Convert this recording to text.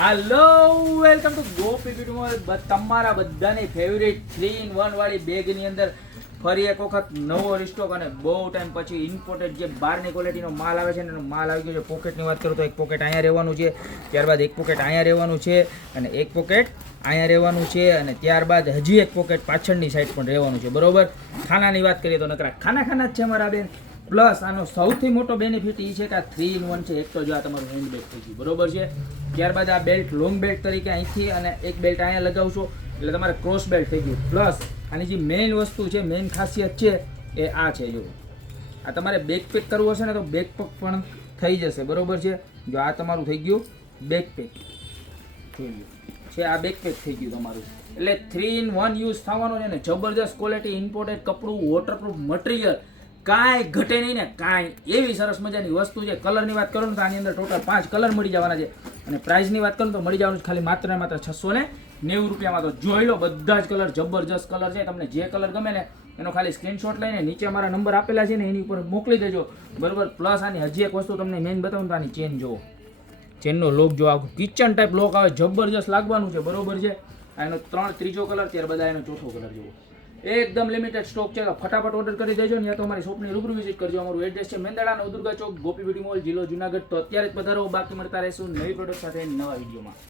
Hello welcome to Gopi beauty mall. તમારા બધાની favourite 3 in 1 વાળી બેગની અંદર ફરી એક વખત નવો રિસ્ટોક અને બહુ ટાઈમ પછી ઇમ્પોર્ટેડ જે બહારની ક્વોલિટીનો માલ આવે છે ને એનો માલ આવી ગયો છે. પોકેટની વાત કરું તો એક પોકેટ અહીંયા રહેવાનું છે, ત્યારબાદ એક પોકેટ અહીંયા રહેવાનું છે અને એક પોકેટ અહીંયા રહેવાનું છે અને ત્યારબાદ હજી એક પોકેટ પાછળની સાઈડ પણ રહેવાનું છે. બરોબર. ખાનાની વાત કરીએ તો નકરા ખાના જ છે મારા બેન. પ્લસ આનો સૌથી મોટો બેનિફિટ એ છે કે આ 3 in 1 છે. એક તો જો આ તમારું હેન્ડ બેગ થઈ ગયું. બરોબર છે. ત્યારબાદ આ બેલ્ટ લોંગ બેલ્ટ તરીકે અહીંથી અને એક બેલ્ટ અહીંયા લગાવશો એટલે તમારે ક્રોસ બેલ્ટ થઈ ગયું. પ્લસ આની જે મેઇન વસ્તુ છે, મેઇન ખાસિયત છે એ આ છે. જો આ તમારે બેક પેક કરવું હશે ને તો બેક પેક પણ થઈ જશે. બરોબર છે. જો આ તમારું થઈ ગયું બેક પેક છે. આ બેક પેક થઈ ગયું તમારું. એટલે 3 in 1 યુઝ થવાનો છે ને જબરજસ્ત ક્વોલિટી, ઇમ્પોર્ટેડ કપડું, વોટરપ્રૂફ મટીરિયલ, કાંઈ ઘટે નહીં ને કાંઈ. એવી સરસ મજાની વસ્તુ છે. કલરની વાત કરું ને તો આની અંદર ટોટલ 5 કલર મળી જવાના છે અને પ્રાઇસની વાત કરું તો મળી જવાનું છે ખાલી માત્ર ને માત્ર 690 રૂપિયામાં. તો જોઈ લો બધા જ કલર જબરજસ્ત કલર છે. તમને જે કલર ગમે ને એનો ખાલી સ્ક્રીનશોટ લઈને નીચે અમારા નંબર આપેલા છે ને એની ઉપર મોકલી દેજો. બરાબર. પ્લસ આની હજી એક વસ્તુ તમને મેઇન બતાવું તો આની ચેન જુઓ, ચેનનો લોક જો આખું કિચન ટાઈપ લોક આવે, જબરજસ્ત લાગવાનું છે. બરોબર છે. એનો ત્રીજો કલર, ત્યારબાદ એનો ચોથો કલર જુઓ. એકદમ લિમિટેડ સ્ટોક છે. ફટાફટ ઓર્ડર કરી દેજો ને, યા તો અમારી શોપની રૂબરૂ વિઝિટ કરજો. અમારું એડ્રેસ છે મેંદરડા નવદુર્ગા ચોક, ગોપી બ્યુટી મોલ, જિલ્લો જુનાગઢ. તો અત્યારે જ પધારો. બાકી મળતા રહેશું નવી પ્રોડક્ટ સાથે નવા વિડીયોમાં.